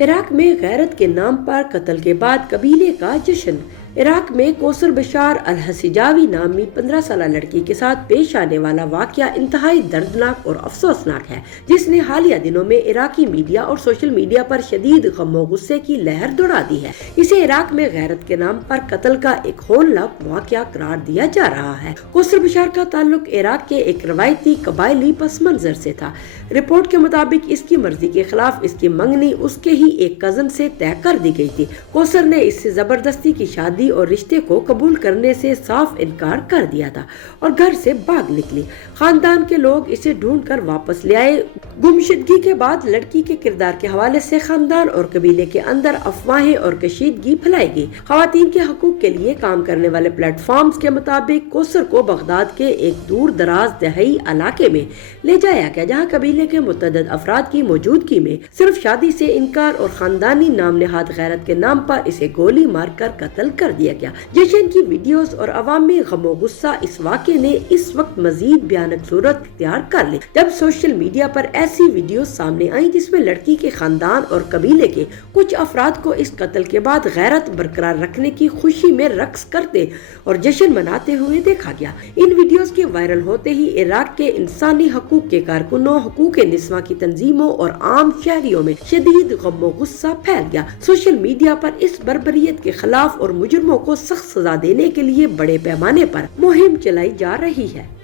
عراق میں غیرت کے نام پر قتل کے بعد قبیلے کا جشن۔ عراق میں کوثر بشار الحسجاوی نامی 15 سالہ لڑکی کے ساتھ پیش آنے والا واقعہ انتہائی دردناک اور افسوسناک ہے، جس نے حالیہ دنوں میں عراقی میڈیا اور سوشل میڈیا پر شدید غم و غصے کی لہر دوڑا دی ہے۔ اسے عراق میں غیرت کے نام پر قتل کا ایک ہولناک واقعہ قرار دیا جا رہا ہے۔ کوثر بشار کا تعلق عراق کے ایک روایتی قبائلی پس منظر سے تھا۔ رپورٹ کے مطابق اس کی مرضی کے خلاف اس کی منگنی اس کے ہی ایک کزن سے طے کر دی گئی تھی۔ کوثر نے اس سے زبردستی کی شادی اور رشتے کو قبول کرنے سے صاف انکار کر دیا تھا اور گھر سے بھاگ نکلی۔ خاندان کے لوگ اسے ڈھونڈ کر واپس لے آئے۔ گمشدگی کے بعد لڑکی کے کردار کے حوالے سے خاندان اور قبیلے کے اندر افواہیں اور کشیدگی پھیلائی گئی۔ خواتین کے حقوق کے لیے کام کرنے والے پلیٹ فارمز کے مطابق کوثر کو بغداد کے ایک دور دراز دیہی علاقے میں لے جایا گیا، جہاں قبیلے کے متعدد افراد کی موجودگی میں صرف شادی سے انکار اور خاندانی نام نہاد غیرت کے نام پر اسے گولی مار کر قتل کر دیا گیا۔ جشن کی ویڈیوز اور عوامی غم و غصہ اس واقعے نے اس وقت مزید بھیانک صورت اختیار کر لی جب سوشل میڈیا پر ایسی ویڈیوز سامنے آئیں جس میں لڑکی کے خاندان اور قبیلے کے کچھ افراد کو اس قتل کے بعد غیرت برقرار رکھنے کی خوشی میں رقص کرتے اور جشن مناتے ہوئے دیکھا گیا۔ ان ویڈیوز کے وائرل ہوتے ہی عراق کے انسانی حقوق کے کارکنوں، حقوق نسواں کی تنظیموں اور عام شہریوں میں شدید غم و غصہ پھیل گیا۔ سوشل میڈیا پر اس بربریت کے خلاف اور مجرموں کو سخت سزا دینے کے لیے بڑے پیمانے پر مہم چلائی جا رہی ہے۔